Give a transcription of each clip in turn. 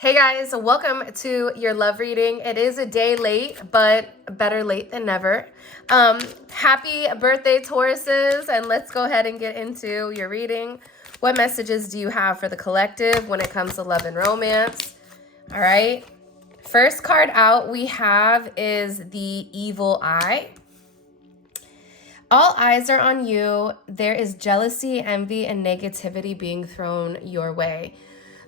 Hey guys, welcome to your love reading. It is a day late, but better late than never. Happy birthday, Tauruses, and let's go ahead and get into your reading. What messages do you have for the collective when it comes to love and romance? All right. First card out we have is the Evil Eye. All eyes are on you. There is jealousy, envy, and negativity being thrown your way.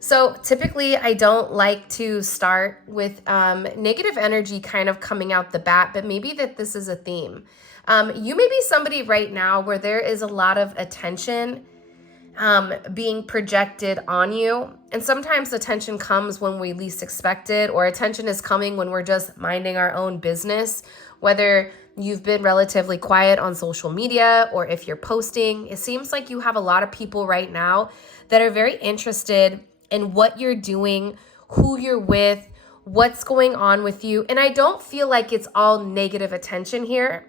So typically I don't like to start with negative energy kind of coming out the bat, but maybe that this is a theme. You may be somebody right now where there is a lot of attention being projected on you. And sometimes attention comes when we least expect it, or attention is coming when we're just minding our own business, whether you've been relatively quiet on social media or if you're posting. It seems like you have a lot of people right now that are very interested in what you're doing, who you're with, what's going on with you. And I don't feel like it's all negative attention here,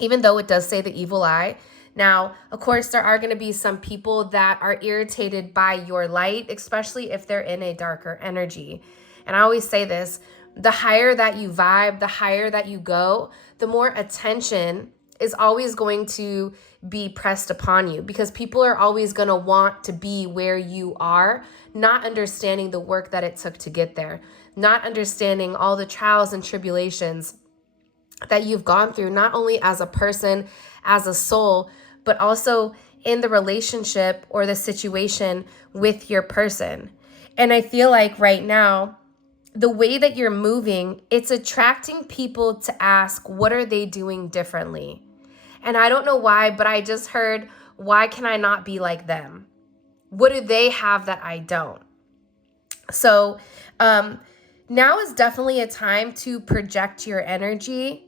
even though it does say the evil eye. Now, of course, there are going to be some people that are irritated by your light, especially if they're in a darker energy. And I always say this, the higher that you vibe, the higher that you go, the more attention is always going to be pressed upon you, because people are always going to want to be where you are, not understanding the work that it took to get there, not understanding all the trials and tribulations that you've gone through, not only as a person, as a soul, but also in the relationship or the situation with your person. And I feel like right now, the way that you're moving, it's attracting people to ask, what are they doing differently? And I don't know why, but I just heard, why can I not be like them? What do they have that I don't? So now is definitely a time to project your energy.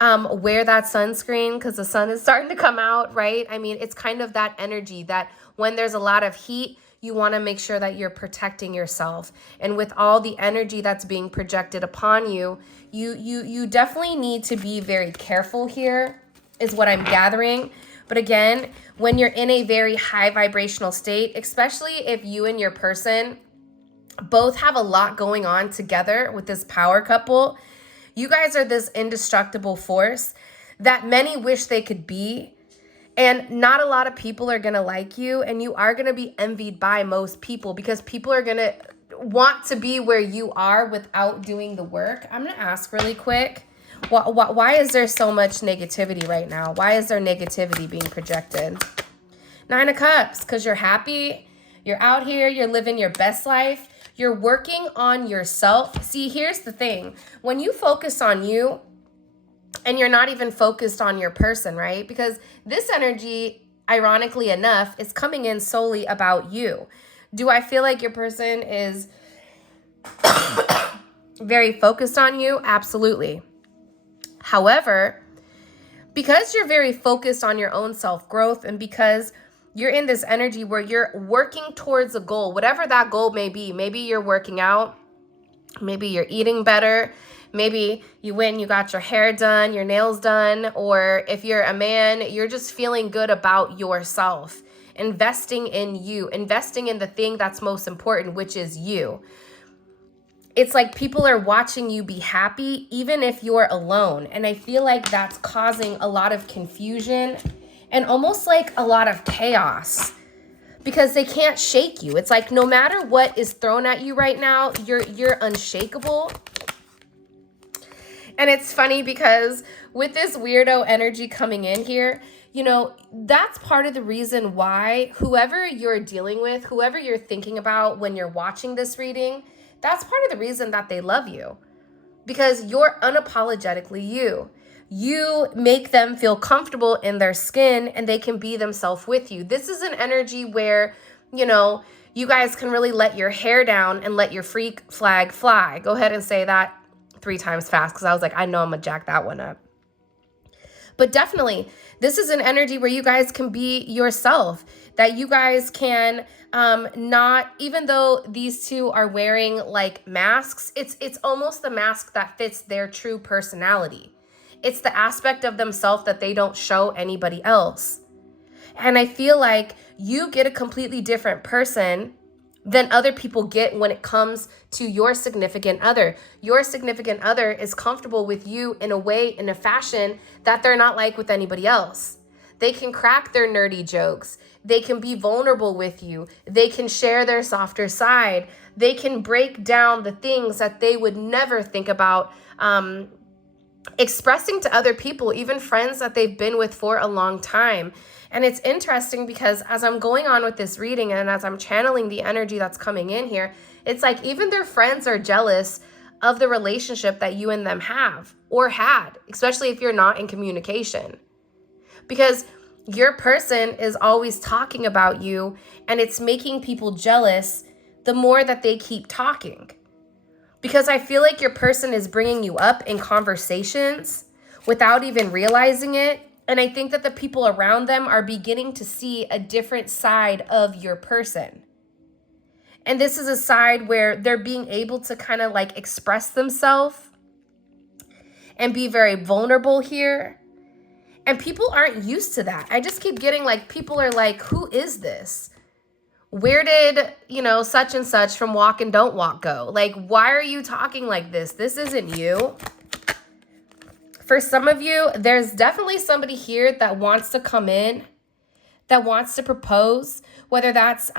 Wear that sunscreen because the sun is starting to come out, right? I mean, it's kind of that energy that when there's a lot of heat, you want to make sure that you're protecting yourself. And with all the energy that's being projected upon you, you definitely need to be very careful here, is what I'm gathering. But again, when you're in a very high vibrational state, especially if you and your person both have a lot going on together with this power couple, you guys are this indestructible force that many wish they could be. And not a lot of people are going to like you, and you are going to be envied by most people because people are going to want to be where you are without doing the work. I'm going to ask really quick, why is there so much negativity right now? Why is there negativity being projected? 9 of Cups, because you're happy, you're out here, you're living your best life, you're working on yourself. See, here's the thing. When you focus on you, and you're not even focused on your person, right? Because this energy, ironically enough, is coming in solely about you. Do I feel like your person is very focused on you? Absolutely. However, because you're very focused on your own self-growth, and because you're in this energy where you're working towards a goal, whatever that goal may be, maybe you're working out, maybe you're eating better, maybe you went and you got your hair done, your nails done, or if you're a man, you're just feeling good about yourself, investing in you, investing in the thing that's most important, which is you. It's like people are watching you be happy, even if you're alone. And I feel like that's causing a lot of confusion and almost like a lot of chaos, because they can't shake you. It's like no matter what is thrown at you right now, you're unshakable. And it's funny because with this weirdo energy coming in here, you know, that's part of the reason why whoever you're dealing with, whoever you're thinking about when you're watching this reading, that's part of the reason that they love you, because you're unapologetically you. You make them feel comfortable in their skin and they can be themselves with you. This is an energy where, you know, you guys can really let your hair down and let your freak flag fly. Go ahead and say that 3 times fast, because I was like, I know I'm gonna jack that one up. But definitely, this is an energy where you guys can be yourself, that you guys can not, even though these two are wearing like masks, it's almost the mask that fits their true personality. It's the aspect of themselves that they don't show anybody else. And I feel like you get a completely different person than other people get when it comes to your significant other. Your significant other is comfortable with you in a way, in a fashion that they're not like with anybody else. They can crack their nerdy jokes. They can be vulnerable with you. They can share their softer side. They can break down the things that they would never think about expressing to other people, even friends that they've been with for a long time. And it's interesting because as I'm going on with this reading and as I'm channeling the energy that's coming in here, it's like even their friends are jealous of the relationship that you and them have or had, especially if you're not in communication. Because your person is always talking about you and it's making people jealous the more that they keep talking. Because I feel like your person is bringing you up in conversations without even realizing it. And I think that the people around them are beginning to see a different side of your person. And this is a side where they're being able to kind of like express themselves and be very vulnerable here. And people aren't used to that. I just keep getting like, people are like, who is this? Where did, such and such from Walk and Don't Walk go? Like, why are you talking like this? This isn't you. For some of you, there's definitely somebody here that wants to come in, that wants to propose, whether that's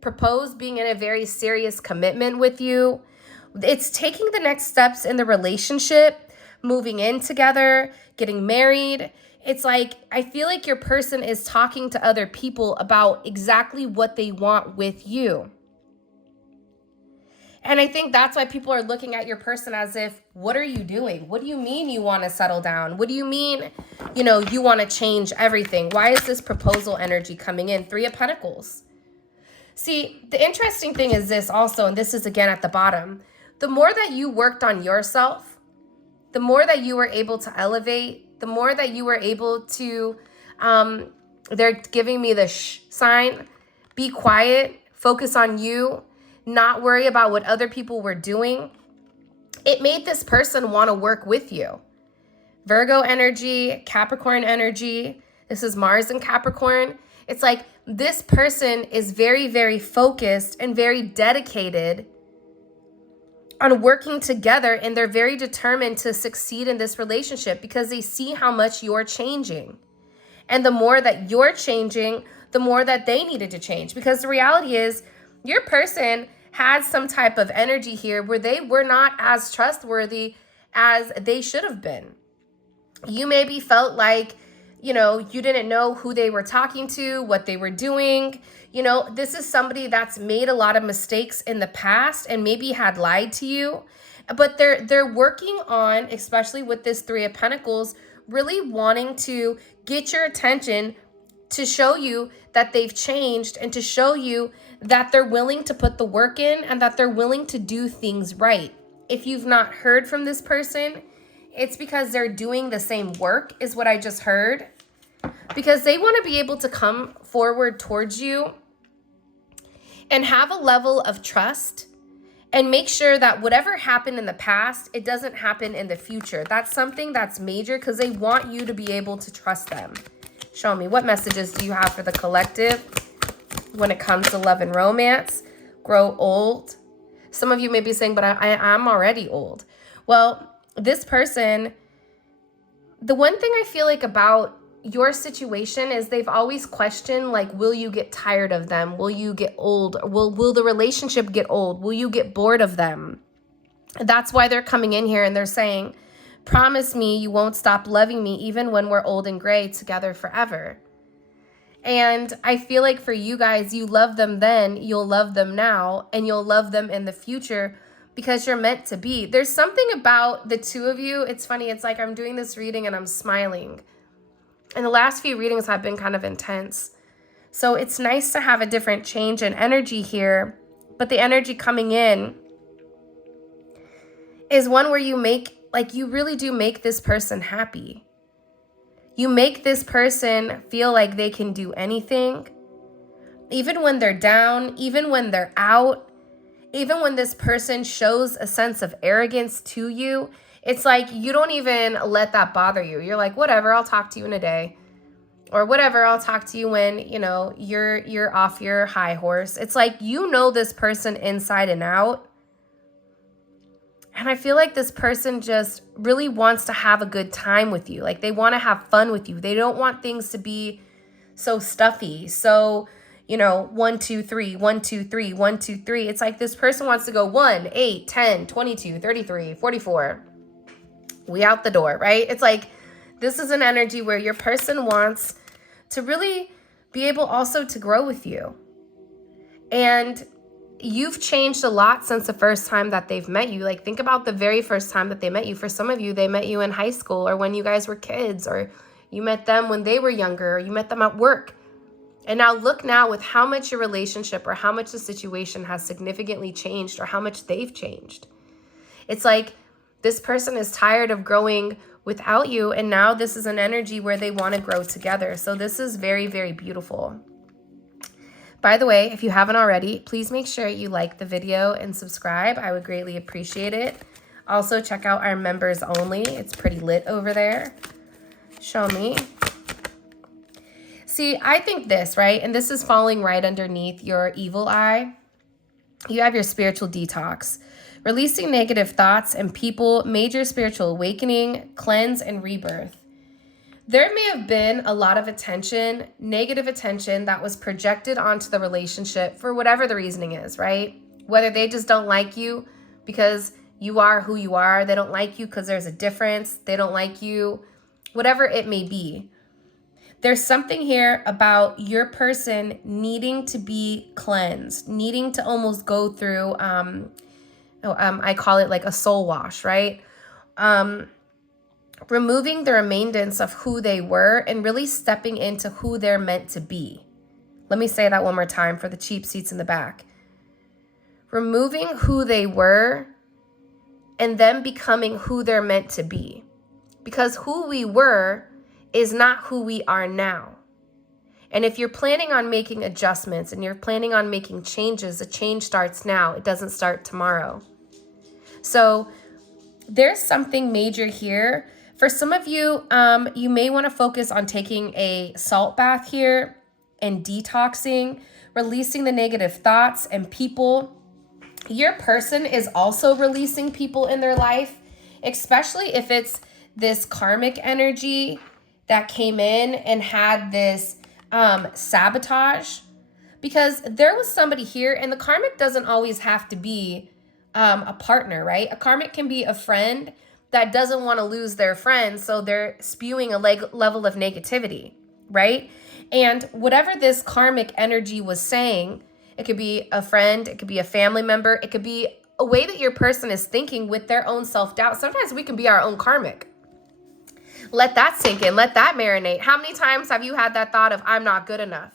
propose being in a very serious commitment with you. It's taking the next steps in the relationship, moving in together, getting married. It's like, I feel like your person is talking to other people about exactly what they want with you. And I think that's why people are looking at your person as if, what are you doing? What do you mean you want to settle down? What do you mean, you want to change everything? Why is this proposal energy coming in? 3 of Pentacles. See, the interesting thing is this also, and this is again at the bottom, the more that you worked on yourself, the more that you were able to elevate, the more that you were able to, they're giving me the sign, be quiet, focus on you, not worry about what other people were doing. It made this person want to work with you. Virgo energy, Capricorn energy. This is Mars and Capricorn. It's like this person is very, very focused and very dedicated on working together, and they're very determined to succeed in this relationship because they see how much you're changing. And the more that you're changing, the more that they needed to change. Because the reality is, your person had some type of energy here where they were not as trustworthy as they should have been. You maybe felt like, you didn't know who they were talking to, what they were doing. This is somebody that's made a lot of mistakes in the past and maybe had lied to you. But they're working on, especially with this 3 of Pentacles, really wanting to get your attention to show you that they've changed and to show you that they're willing to put the work in and that they're willing to do things right. If you've not heard from this person, it's because they're doing the same work, is what I just heard. Because they want to be able to come forward towards you and have a level of trust and make sure that whatever happened in the past, it doesn't happen in the future. That's something that's major because they want you to be able to trust them. Show me, what messages do you have for the collective when it comes to love and romance? Grow old. Some of you may be saying, but I'm already old. Well, this person, the one thing I feel like about your situation is they've always questioned, like, will you get tired of them? Will you get old? Will the relationship get old? Will you get bored of them? That's why they're coming in here and they're saying, promise me you won't stop loving me even when we're old and gray together forever. And I feel like for you guys, you love them then, you'll love them now, and you'll love them in the future because you're meant to be. There's something about the 2 of you. It's funny. It's like I'm doing this reading and I'm smiling. And the last few readings have been kind of intense. So it's nice to have a different change in energy here. But the energy coming in is one where you really do make this person happy. You make this person feel like they can do anything. Even when they're down, even when they're out, even when this person shows a sense of arrogance to you, it's like you don't even let that bother you. You're like, whatever, I'll talk to you in a day. or whatever, I'll talk to you when, you're off your high horse. It's like, this person inside and out. And I feel like this person just really wants to have a good time with you. Like, they want to have fun with you. They don't want things to be so stuffy. So, 1, 2, 3, 1, 2, 3, 1, 2, 3. It's like this person wants to go 1, 8, 10, 22, 33, 44. We out the door, right? It's like, this is an energy where your person wants to really be able also to grow with you. And you've changed a lot since the first time that they've met you. Like, think about the very first time that they met you. For some of you, they met you in high school, or when you guys were kids, or you met them when they were younger, or you met them at work. And now look now with how much your relationship or how much the situation has significantly changed, or how much they've changed. It's like this person is tired of growing without you, and now this is an energy where they want to grow together. So this is very, very beautiful. By the way, if you haven't already, please make sure you like the video and subscribe. I would greatly appreciate it. Also, check out our members only. It's pretty lit over there. Show me. See, I think this, right? And this is falling right underneath your evil eye. You have your spiritual detox. Releasing negative thoughts and people, major spiritual awakening, cleanse, and rebirth. There may have been a lot of attention, negative attention, that was projected onto the relationship for whatever the reasoning is, right? Whether they just don't like you because you are who you are. They don't like you because there's a difference. They don't like you, whatever it may be. There's something here about your person needing to be cleansed, needing to almost go through, I call it like a soul wash, right? Removing the remaindance of who they were and really stepping into who they're meant to be. Let me say that one more time for the cheap seats in the back. Removing who they were and them becoming who they're meant to be. Because who we were is not who we are now. And if you're planning on making adjustments and you're planning on making changes, the change starts now. It doesn't start tomorrow. So there's something major here. For some of you, you may want to focus on taking a salt bath here and detoxing, releasing the negative thoughts and people. Your person is also releasing people in their life, especially if it's this karmic energy that came in and had this sabotage. Because there was somebody here, and the karmic doesn't always have to be a partner, right? A karmic can be a friend that doesn't want to lose their friends, so they're spewing a level of negativity, right? And whatever this karmic energy was saying, it could be a friend, it could be a family member, it could be a way that your person is thinking with their own self-doubt. Sometimes we can be our own karmic. Let that sink in, let that marinate. How many times have you had that thought of, I'm not good enough?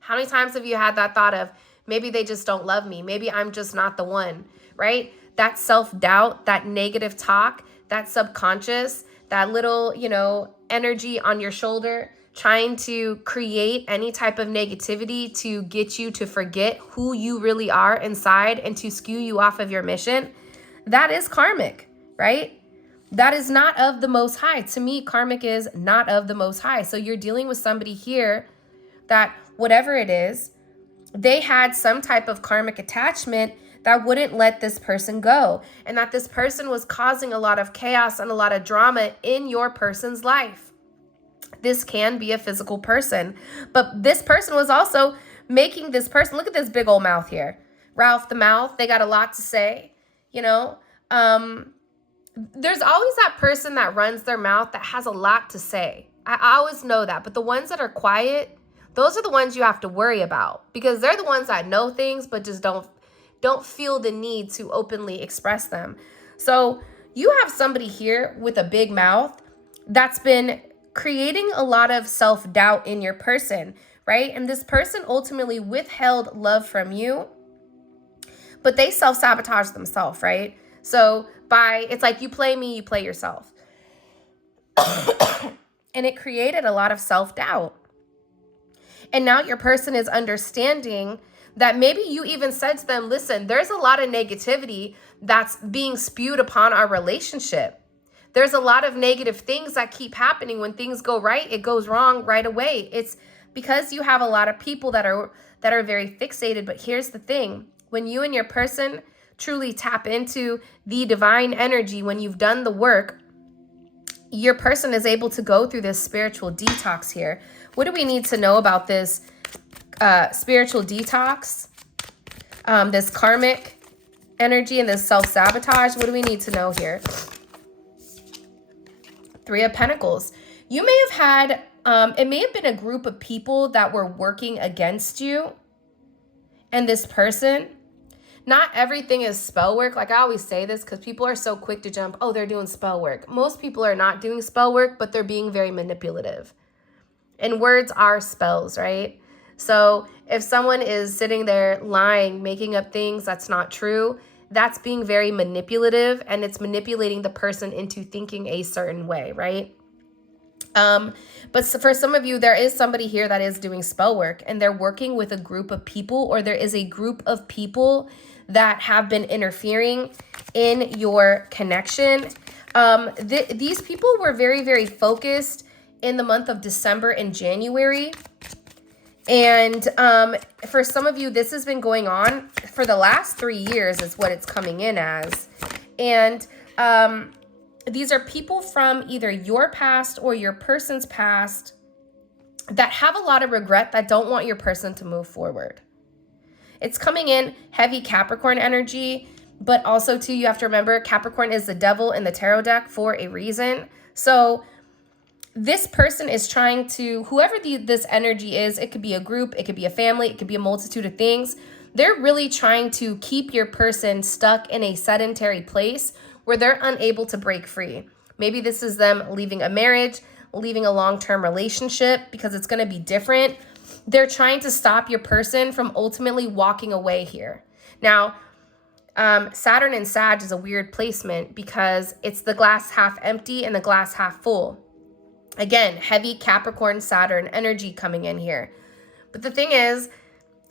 How many times have you had that thought of, maybe they just don't love me, maybe I'm just not the one, right? That self-doubt, that negative talk, that subconscious, that little, energy on your shoulder trying to create any type of negativity to get you to forget who you really are inside and to skew you off of your mission. That is karmic, right? That is not of the Most High. To me, karmic is not of the Most High. So you're dealing with somebody here that whatever it is, they had some type of karmic attachment that wouldn't let this person go, and that this person was causing a lot of chaos and a lot of drama in your person's life. This can be a physical person, but this person was also making this person, look at this big old mouth here. Ralph the mouth, they got a lot to say, there's always that person that runs their mouth that has a lot to say. I always know that, but the ones that are quiet, those are the ones you have to worry about, because they're the ones that know things but just don't feel the need to openly express them. So you have somebody here with a big mouth that's been creating a lot of self-doubt in your person, right? And this person ultimately withheld love from you, but they self-sabotage themselves, right? So it's like, you play me, you play yourself. And it created a lot of self-doubt. And now your person is understanding that maybe you even said to them, listen, there's a lot of negativity that's being spewed upon our relationship. There's a lot of negative things that keep happening. When things go right, it goes wrong right away. It's because you have a lot of people that are very fixated. But here's the thing. When you and your person truly tap into the divine energy, when you've done the work, your person is able to go through this spiritual detox here. What do we need to know about this spiritual detox? This karmic energy and this self-sabotage. What do we need to know here? Three of Pentacles. You may have had, it may have been a group of people that were working against you and this person. Not everything is spell work. Like I always say this because people are so quick to jump, oh, they're doing spell work. Most people are not doing spell work, but they're being very manipulative. And words are spells, right? So if someone is sitting there lying, making up things that's not true, that's being very manipulative, and it's manipulating the person into thinking a certain way, right? But for some of you, there is somebody here that is doing spell work, and they're working with a group of people, or there is a group of people that have been interfering in your connection. These people were very, very focused in the month of December and January. And for some of you, this has been going on for the last 3 years is what it's coming in as. And these are people from either your past or your person's past that have a lot of regret, that don't want your person to move forward. It's coming in heavy Capricorn energy, but also too, you have to remember Capricorn is the devil in the tarot deck for a reason. So this person is trying to, whoever this energy is, it could be a group, it could be a family, it could be a multitude of things. They're really trying to keep your person stuck in a sedentary place where they're unable to break free. Maybe this is them leaving a marriage, leaving a long-term relationship because it's going to be different. They're trying to stop your person from ultimately walking away here. Now, Saturn and Sag is a weird placement because it's the glass half empty and the glass half full. Again, heavy Capricorn Saturn energy coming in here. But the thing is,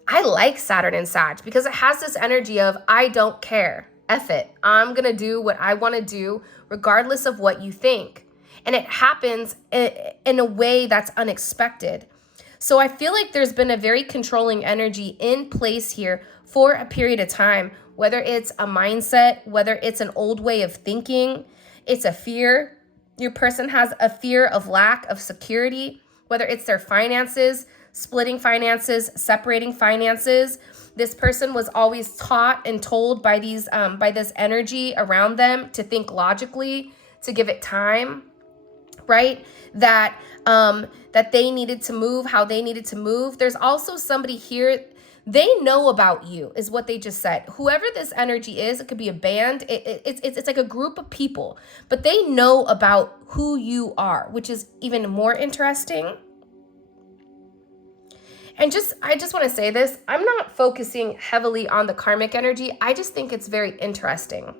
I like Saturn and Sag because it has this energy of, I don't care. F it. I'm going to do what I want to do regardless of what you think. And it happens in a way that's unexpected. So I feel like there's been a very controlling energy in place here for a period of time, whether it's a mindset, whether it's an old way of thinking, it's a fear. Your person has a fear of lack of security, whether it's their finances, splitting finances, separating finances. This person was always taught and told by this energy around them to think logically, to give it time, right? That they needed to move, how they needed to move. There's also somebody here, they know about you, is what they just said. Whoever this energy is, it could be a band, it's like a group of people, but they know about who you are, which is even more interesting. And I just want to say this, I'm not focusing heavily on the karmic energy. I just think it's very interesting.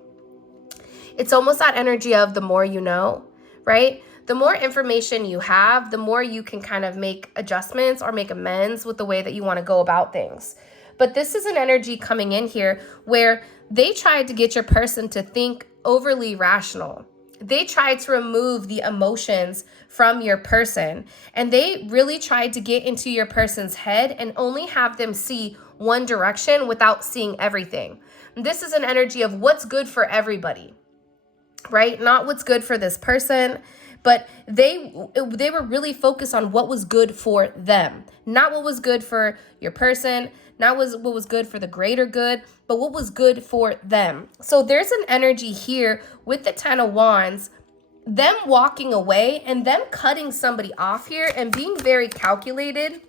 It's almost that energy of the more you know, right? The more information you have, the more you can kind of make adjustments or make amends with the way that you want to go about things. But this is an energy coming in here where they tried to get your person to think overly rational. They tried to remove the emotions from your person, and they really tried to get into your person's head and only have them see one direction without seeing everything. This is an energy of what's good for everybody, right? Not what's good for this person, but they were really focused on what was good for them, not what was good for your person, not what was good for the greater good, but what was good for them. So there's an energy here with the 10 of Wands, them walking away and them cutting somebody off here and being very calculated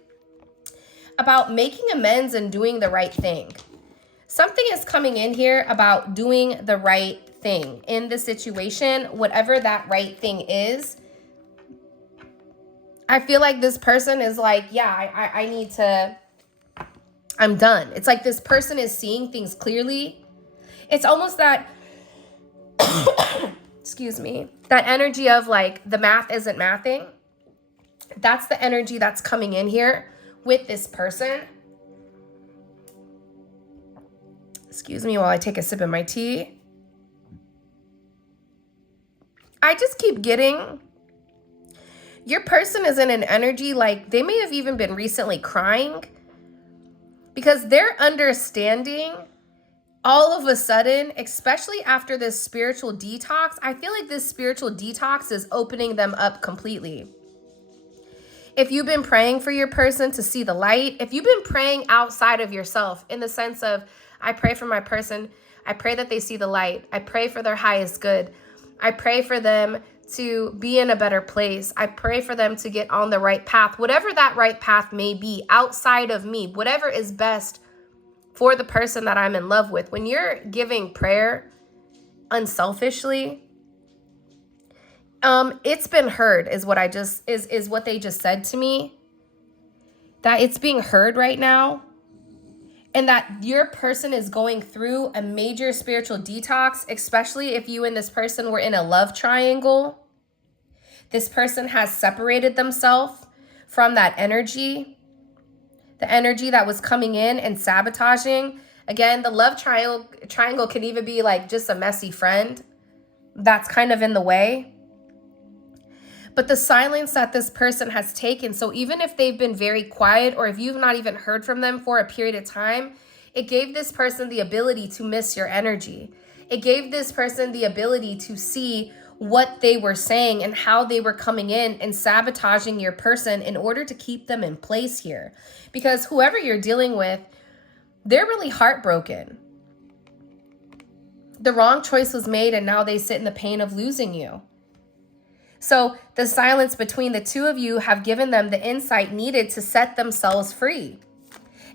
about making amends and doing the right thing. Something is coming in here about doing the right thing in the situation, whatever that right thing is. I feel like this person is like, yeah, I need to, I'm done. It's like this person is seeing things clearly. It's almost that, excuse me, that energy of like the math isn't mathing. That's the energy that's coming in here with this person. Excuse me while I take a sip of my tea. I just keep getting, your person is in an energy like they may have even been recently crying, because they're understanding all of a sudden, especially after this spiritual detox. I feel like this spiritual detox is opening them up completely. If you've been praying for your person to see the light, if you've been praying outside of yourself in the sense of, I pray for my person, I pray that they see the light, I pray for their highest good, I pray for them to be in a better place, I pray for them to get on the right path, whatever that right path may be outside of me, whatever is best for the person that I'm in love with. When you're giving prayer unselfishly, it's been heard is what is what they just said to me, that it's being heard right now, and that your person is going through a major spiritual detox, especially if you and this person were in a love triangle. This person has separated themselves from that energy, the energy that was coming in and sabotaging. Again, the love triangle can even be like just a messy friend that's kind of in the way. But the silence that this person has taken, so even if they've been very quiet or if you've not even heard from them for a period of time, it gave this person the ability to miss your energy. It gave this person the ability to see what they were saying and how they were coming in and sabotaging your person in order to keep them in place here. Because whoever you're dealing with, they're really heartbroken. The wrong choice was made and now they sit in the pain of losing you. So the silence between the two of you have given them the insight needed to set themselves free.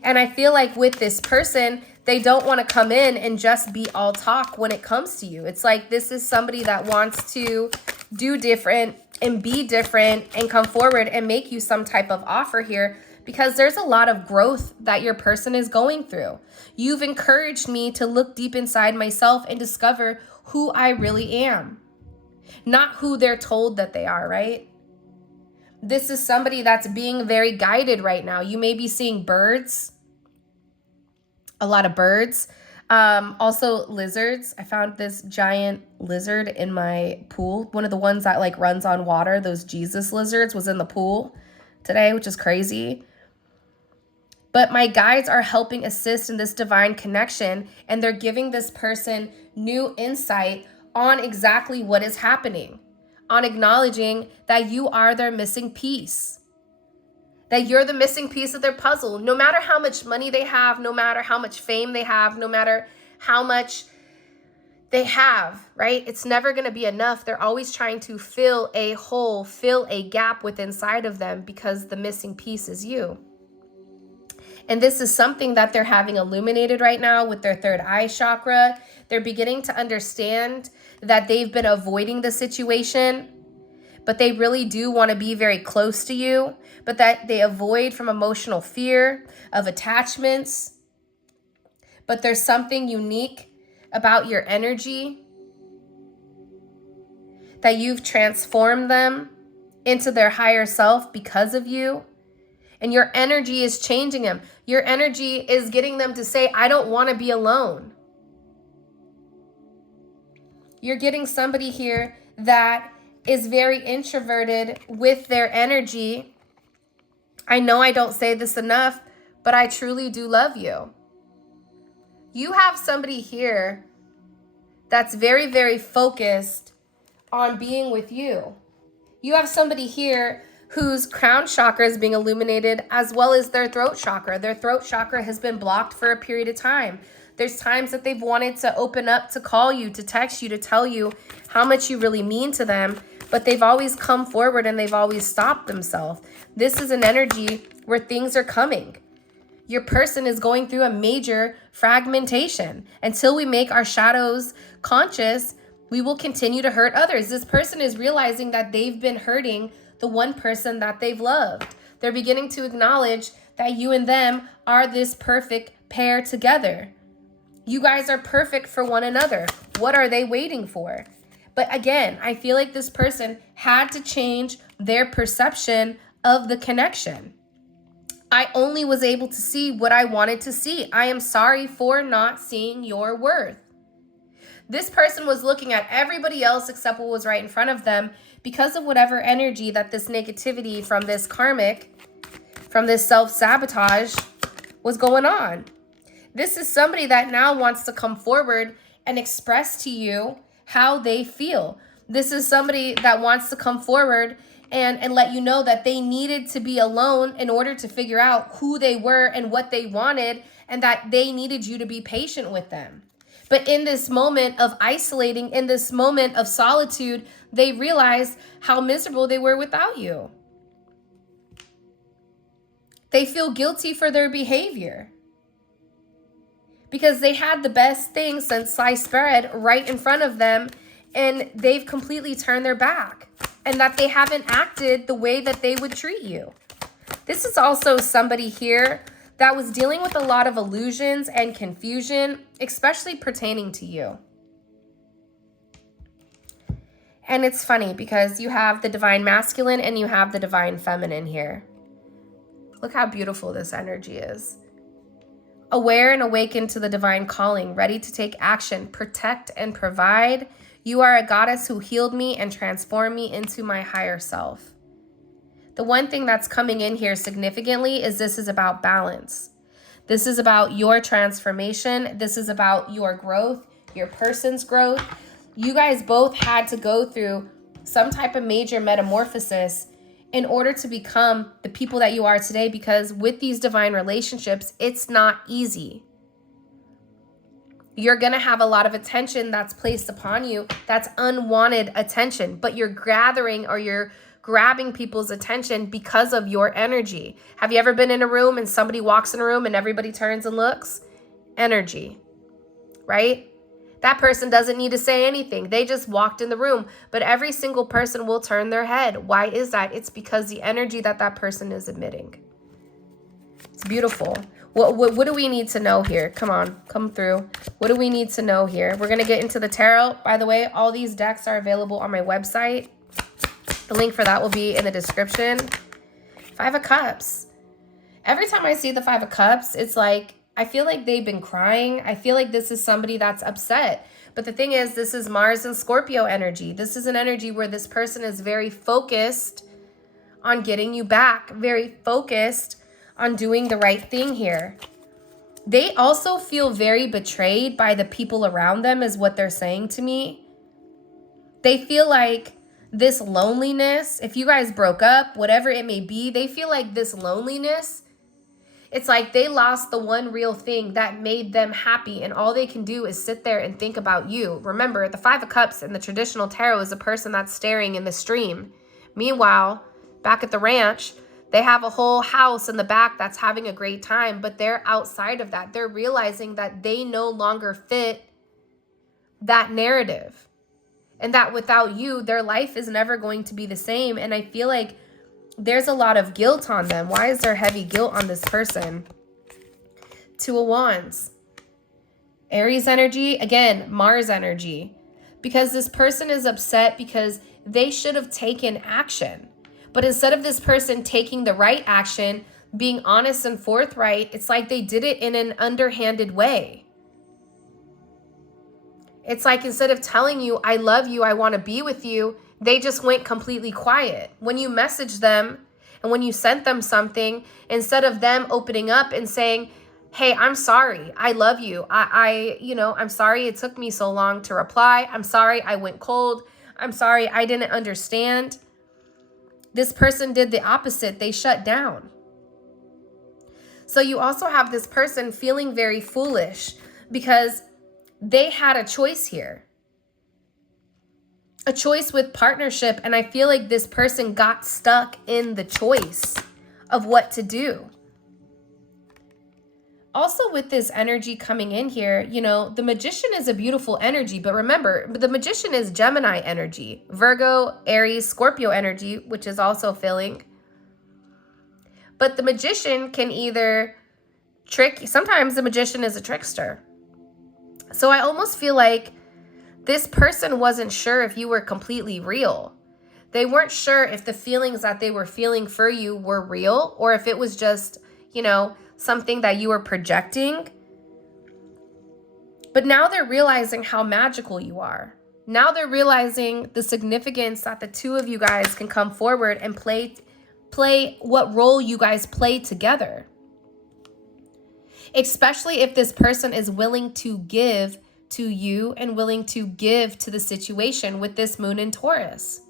And I feel like with this person, they don't want to come in and just be all talk when it comes to you. It's like this is somebody that wants to do different and be different and come forward and make you some type of offer here, because there's a lot of growth that your person is going through. You've encouraged me to look deep inside myself and discover who I really am. Not who they're told that they are, right? This is somebody that's being very guided right now. You may be seeing birds, a lot of birds. Also lizards. I found this giant lizard in my pool. One of the ones that like runs on water, those Jesus lizards, was in the pool today, which is crazy. But my guides are helping assist in this divine connection, and they're giving this person new insight on exactly what is happening, on acknowledging that you are their missing piece, that you're the missing piece of their puzzle. No matter how much money they have, no matter how much fame they have, no matter how much they have, right? It's never going to be enough. They're always trying to fill a hole, fill a gap within inside of them, because the missing piece is you. And this is something that they're having illuminated right now with their third eye chakra. They're beginning to understand that they've been avoiding the situation, but they really do want to be very close to you, but that they avoid from emotional fear of attachments. But there's something unique about your energy, that you've transformed them into their higher self because of you. And your energy is changing them. Your energy is getting them to say, I don't want to be alone. You're getting somebody here that is very introverted with their energy. I know I don't say this enough, but I truly do love you. You have somebody here that's very, very focused on being with you. You have somebody here whose crown chakra is being illuminated, as well as their throat chakra. Their throat chakra has been blocked for a period of time. There's times that they've wanted to open up, to call you, to text you, to tell you how much you really mean to them, but they've always come forward and they've always stopped themselves. This is an energy where things are coming. Your person is going through a major fragmentation. Until we make our shadows conscious, we will continue to hurt others. This person is realizing that they've been hurting the one person that they've loved. They're beginning to acknowledge that you and them are this perfect pair together. You guys are perfect for one another. What are they waiting for? But again, I feel like this person had to change their perception of the connection. I only was able to see what I wanted to see. I am sorry for not seeing your worth. This person was looking at everybody else except what was right in front of them because of whatever energy that this negativity from this karmic, from this self-sabotage was going on. This is somebody that now wants to come forward and express to you how they feel. This is somebody that wants to come forward and let you know that they needed to be alone in order to figure out who they were and what they wanted, and that they needed you to be patient with them. But in this moment of isolating, in this moment of solitude, they realized how miserable they were without you. They feel guilty for their behavior because they had the best thing since sliced bread right in front of them, and they've completely turned their back, and that they haven't acted the way that they would treat you. This is also somebody here that was dealing with a lot of illusions and confusion, especially pertaining to you. And it's funny because you have the divine masculine and you have the divine feminine here. Look how beautiful this energy is. Aware and awakened to the divine calling, ready to take action, protect and provide. You are a goddess who healed me and transformed me into my higher self. The one thing that's coming in here significantly is this is about balance. This is about your transformation. This is about your growth, your person's growth. You guys both had to go through some type of major metamorphosis in order to become the people that you are today, because with these divine relationships, it's not easy. You're going to have a lot of attention that's placed upon you that's unwanted attention, but you're gathering or you're grabbing people's attention because of your energy. Have you ever been in a room and somebody walks in a room and everybody turns and looks? Energy, right? That person doesn't need to say anything. They just walked in the room, but every single person will turn their head. Why is that? It's because the energy that that person is emitting. It's beautiful. What do we need to know here? Come on, come through. What do we need to know here? We're going to get into the tarot. By the way, all these decks are available on my website. The link for that will be in the description. Five of Cups. Every time I see the Five of Cups, it's like, I feel like they've been crying. I feel like this is somebody that's upset. But the thing is, this is Mars and Scorpio energy. This is an energy where this person is very focused on getting you back, very focused on doing the right thing here. They also feel very betrayed by the people around them, is what they're saying to me. They feel like this loneliness, if you guys broke up, whatever it may be, they feel like this loneliness, it's like they lost the one real thing that made them happy, and all they can do is sit there and think about you. Remember, the Five of Cups in the traditional tarot is a person that's staring in the stream. Meanwhile, back at the ranch, they have a whole house in the back that's having a great time, but they're outside of that. They're realizing that they no longer fit that narrative, and that without you, their life is never going to be the same. And I feel like there's a lot of guilt on them. Why is there heavy guilt on this person? Two of Wands. Aries energy, again, Mars energy. Because this person is upset because they should have taken action. But instead of this person taking the right action, being honest and forthright, it's like they did it in an underhanded way. It's like instead of telling you, I love you, I want to be with you, they just went completely quiet. When you message them and when you sent them something, instead of them opening up and saying, hey, I'm sorry, I love you. I'm sorry it took me so long to reply. I'm sorry I went cold. I'm sorry I didn't understand. This person did the opposite. They shut down. So you also have this person feeling very foolish because they had a choice here. A choice with partnership, and I feel like this person got stuck in the choice of what to do. Also with this energy coming in here, the Magician is a beautiful energy, but remember, the Magician is Gemini energy, Virgo, Aries, Scorpio energy, which is also filling. But the Magician can either sometimes the Magician is a trickster. So I almost feel like this person wasn't sure if you were completely real. They weren't sure if the feelings that they were feeling for you were real, or if it was just, something that you were projecting. But now they're realizing how magical you are. Now they're realizing the significance that the two of you guys can come forward and play what role you guys play together. Especially if this person is willing to give to you and willing to give to the situation with this moon in Taurus.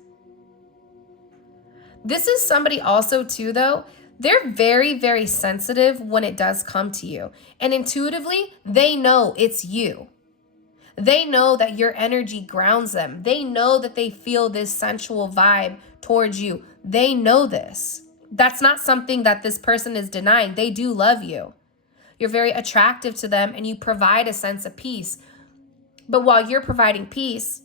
This is somebody also too, though, they're very, very sensitive when it does come to you. And intuitively, they know it's you. They know that your energy grounds them. They know that they feel this sensual vibe towards you. They know this. That's not something that this person is denying. They do love you. You're very attractive to them and you provide a sense of peace. But while you're providing peace,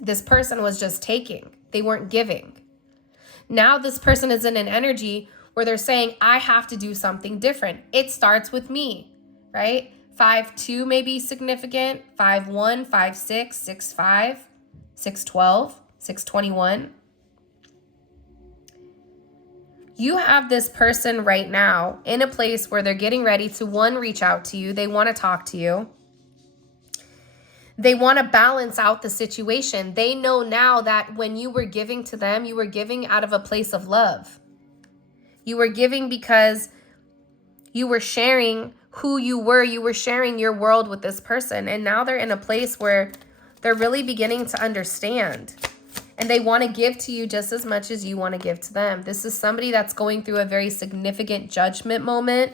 this person was just taking. They weren't giving. Now this person is in an energy where they're saying, I have to do something different. It starts with me, right? 5'2" may be significant. 5'1", 5'6", 6'5", 6'12", 6'21". You have this person right now in a place where they're getting ready to, one, reach out to you. They want to talk to you. They want to balance out the situation. They know now that when you were giving to them, you were giving out of a place of love. You were giving because you were sharing who you were. You were sharing your world with this person. And now they're in a place where they're really beginning to understand. And they want to give to you just as much as you want to give to them. This is somebody that's going through a very significant judgment moment.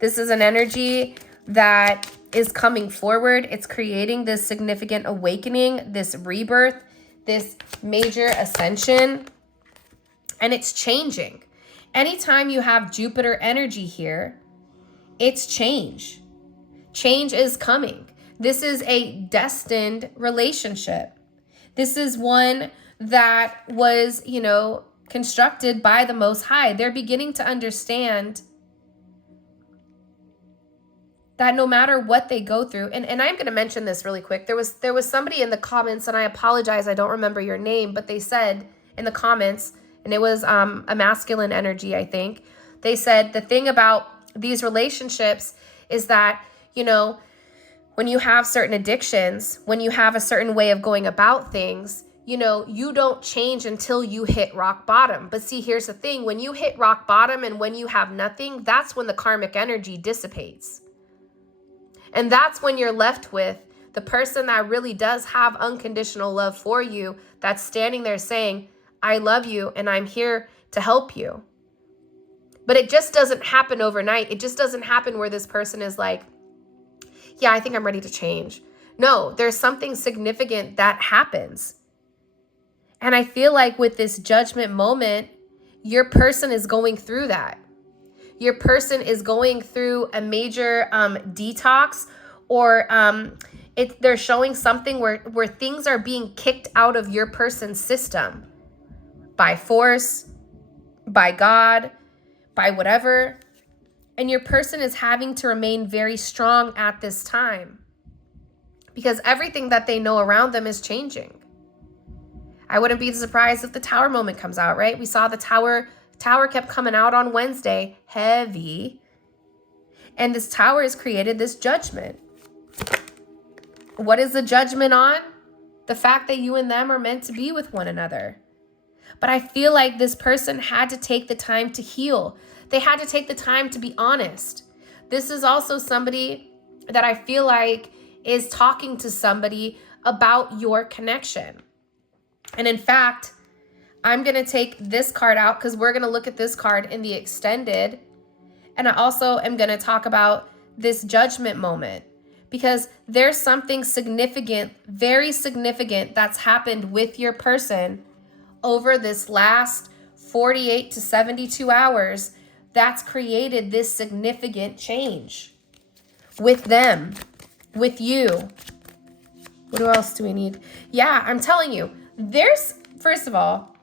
This is an energy that is coming forward. It's creating this significant awakening, this rebirth, this major ascension, and it's changing. Anytime you have Jupiter energy here, it's change. Change is coming. This is a destined relationship. This is one that was, constructed by the Most High. They're beginning to understand that no matter what they go through, and I'm going to mention this really quick. There was somebody in the comments, and I apologize, I don't remember your name, but they said in the comments, and it was a masculine energy, I think. They said the thing about these relationships is that, when you have certain addictions, when you have a certain way of going about things, you don't change until you hit rock bottom. But see, here's the thing. When you hit rock bottom and when you have nothing, that's when the karmic energy dissipates. And that's when you're left with the person that really does have unconditional love for you, that's standing there saying, I love you and I'm here to help you. But it just doesn't happen overnight. It just doesn't happen where this person is like, yeah, I think I'm ready to change. No, there's something significant that happens. And I feel like with this judgment moment, your person is going through that. Your person is going through a major detox, or they're showing something where things are being kicked out of your person's system by force, by God, by whatever. And your person is having to remain very strong at this time because everything that they know around them is changing. I wouldn't be surprised if the tower moment comes out, right? We saw the tower kept coming out on Wednesday, heavy. And this tower has created this judgment. What is the judgment on? The fact that you and them are meant to be with one another. But I feel like this person had to take the time to heal. They had to take the time to be honest. This is also somebody that I feel like is talking to somebody about your connection. And in fact, I'm going to take this card out because we're going to look at this card in the extended. And I also am going to talk about this judgment moment because there's something significant, very significant that's happened with your person over this last 48 to 72 hours that's created this significant change with them, with you. What else do we need? Yeah, I'm telling you, first of all,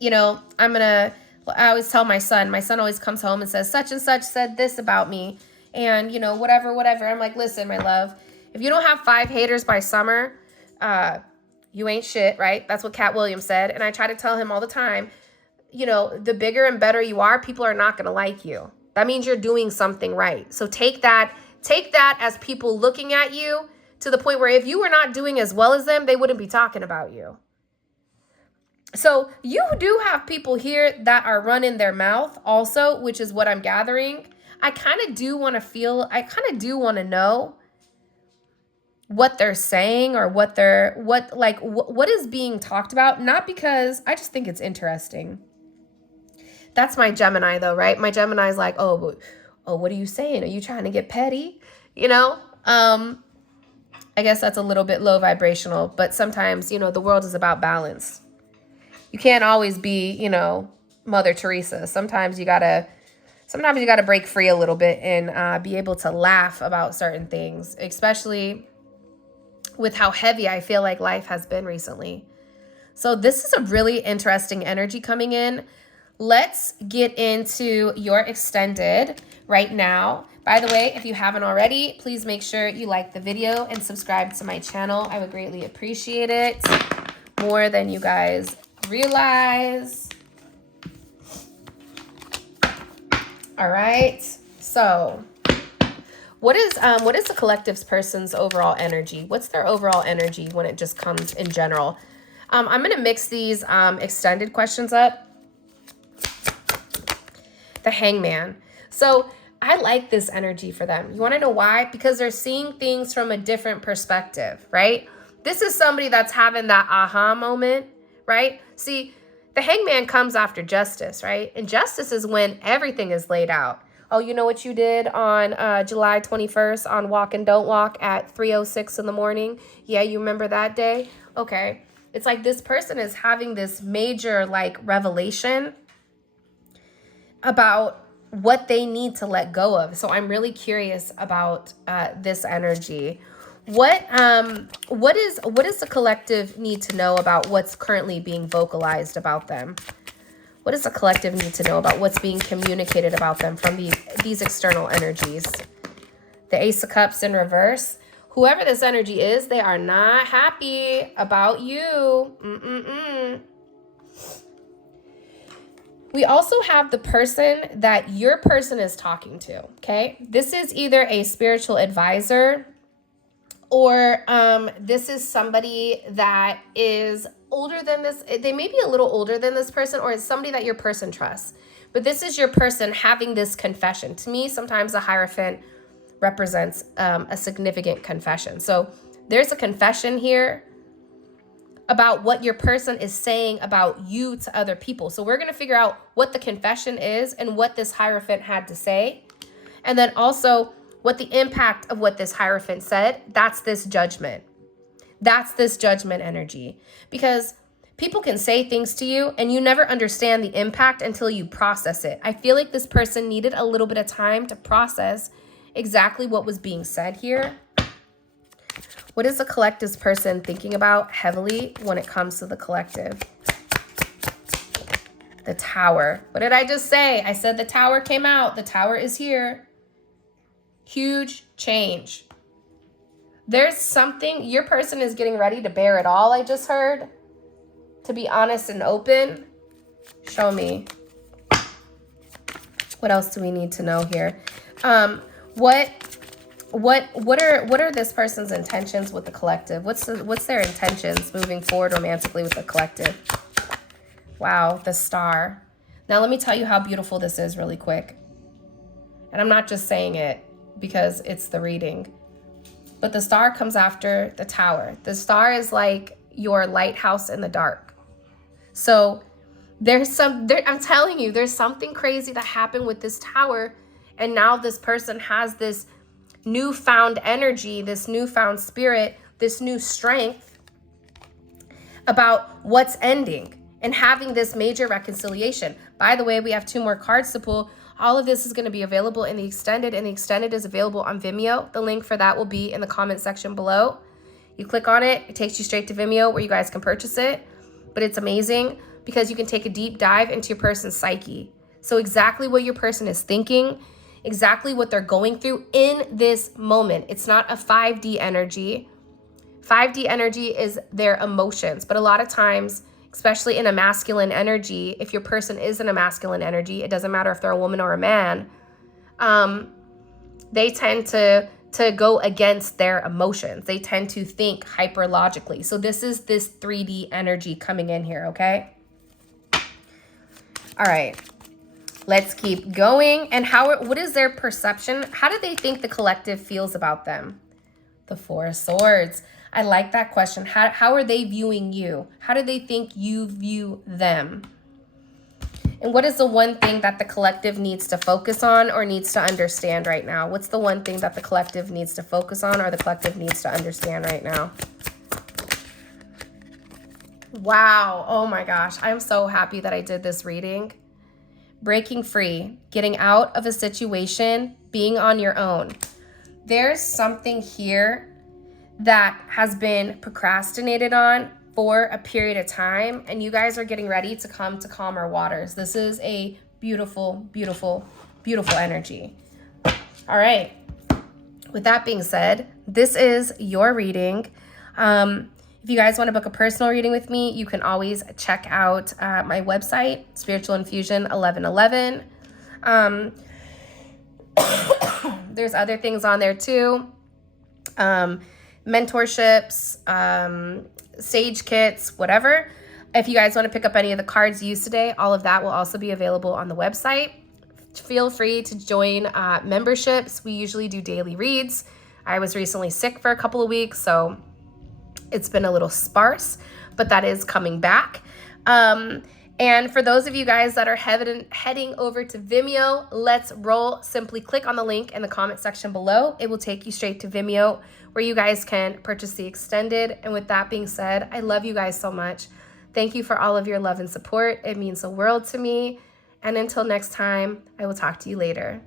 I always tell my son always comes home and says, such and such said this about me. And, whatever. I'm like, listen, my love, if you don't have 5 haters by summer, you ain't shit, right? That's what Cat Williams said. And I try to tell him all the time, the bigger and better you are, people are not going to like you. That means you're doing something right. So take that take that as people looking at you to the point where if you were not doing as well as them, they wouldn't be talking about you. So you do have people here that are running their mouth also, which is what I'm gathering. I kind of do want to know what they're saying or what is being talked about. Not because I just think it's interesting. That's my Gemini though, right? My Gemini's like, oh, what are you saying? Are you trying to get petty? You know? I guess that's a little bit low vibrational, but sometimes, you know, the world is about balance. You can't always be, you know, Mother Teresa. Sometimes you gotta break free a little bit and be able to laugh about certain things, especially with how heavy I feel like life has been recently. So this is a really interesting energy coming in. Let's get into your extended right now. By the way, if you haven't already, please make sure you like the video and subscribe to my channel. I would greatly appreciate it more than you guys realize. All right. So what is the collective's person's overall energy? What's their overall energy when it just comes in general? I'm going to mix these extended questions up. The Hangman. So I like this energy for them. You want to know why? Because they're seeing things from a different perspective, right? This is somebody that's having that aha moment, right? See, the Hangman comes after justice, right? And justice is when everything is laid out. Oh, you know what you did on July 21st on Walk and Don't Walk at 3:06 in the morning? Yeah, you remember that day? Okay. It's like this person is having this major like revelation about what they need to let go of. So I'm really curious about this energy. What does the collective need to know about what's currently being vocalized about them? What does the collective need to know about what's being communicated about them from these external energies? The Ace of Cups in reverse. Whoever this energy is, they are not happy about you. We also have the person that your person is talking to, okay? This is either a spiritual advisor or this is somebody that is older than this. They may be a little older than this person, or it's somebody that your person trusts. But this is your person having this confession. To me, sometimes a Hierophant represents a significant confession. So there's a confession here about what your person is saying about you to other people. So we're going to figure out what the confession is and what this Hierophant had to say. And then also what the impact of what this Hierophant said. That's this judgment. That's this judgment energy. Because people can say things to you and you never understand the impact until you process it. I feel like this person needed a little bit of time to process exactly what was being said here. What is the collective's person thinking about heavily when it comes to the collective? The Tower. What did I just say? I said the Tower came out. The Tower is here. Huge change. There's something, your person is getting ready to bear it all, I just heard. To be honest and open. Show me. What else do we need to know here? What are this person's intentions with the collective? What's their intentions moving forward romantically with the collective? Wow, the Star. Now let me tell you how beautiful this is really quick. And I'm not just saying it because it's the reading. But the Star comes after the Tower. The Star is like your lighthouse in the dark. So I'm telling you, there's something crazy that happened with this Tower. And now this person has this newfound energy, this newfound spirit, this new strength about what's ending and having this major reconciliation. By the way, we have 2 more cards to pull. All of this is going to be available in the extended, and the extended is available on Vimeo. The link for that will be in the comment section below. You click on it, it takes you straight to Vimeo where you guys can purchase it. But it's amazing because you can take a deep dive into your person's psyche. So exactly what your person is thinking, exactly what they're going through in this moment. It's not a 5D energy. 5D energy is their emotions. But a lot of times, especially in a masculine energy, if your person is in a masculine energy, it doesn't matter if they're a woman or a man, they tend to to go against their emotions. They tend to think hyper logically. So this is this 3D energy coming in here, okay? All right, let's keep going. And what is their perception? How do they think the collective feels about them? The Four of Swords. I like that question. How are they viewing you? How do they think you view them? And what is the one thing that the collective needs to focus on or needs to understand right now? What's the one thing that the collective needs to focus on or the collective needs to understand right now? Wow. Oh my gosh. I'm so happy that I did this reading. Breaking free, getting out of a situation, being on your own. There's something here that has been procrastinated on for a period of time, and you guys are getting ready to come to calmer waters. This is a beautiful, beautiful, beautiful energy. All right. With that being said, this is your reading. If you guys want to book a personal reading with me, you can always check out my website, Spiritual Infusion 1111. There's other things on there too. Mentorships, sage kits, whatever. If you guys want to pick up any of the cards used today, all of that will also be available on the website. Feel free to join memberships. We usually do daily reads. I was recently sick for a couple of weeks, so it's been a little sparse, but that is coming back. And for those of you guys that are heading over to Vimeo, let's roll. Simply click on the link in the comment section below. It will take you straight to Vimeo where you guys can purchase the extended. And with that being said, I love you guys so much. Thank you for all of your love and support. It means the world to me. And until next time, I will talk to you later.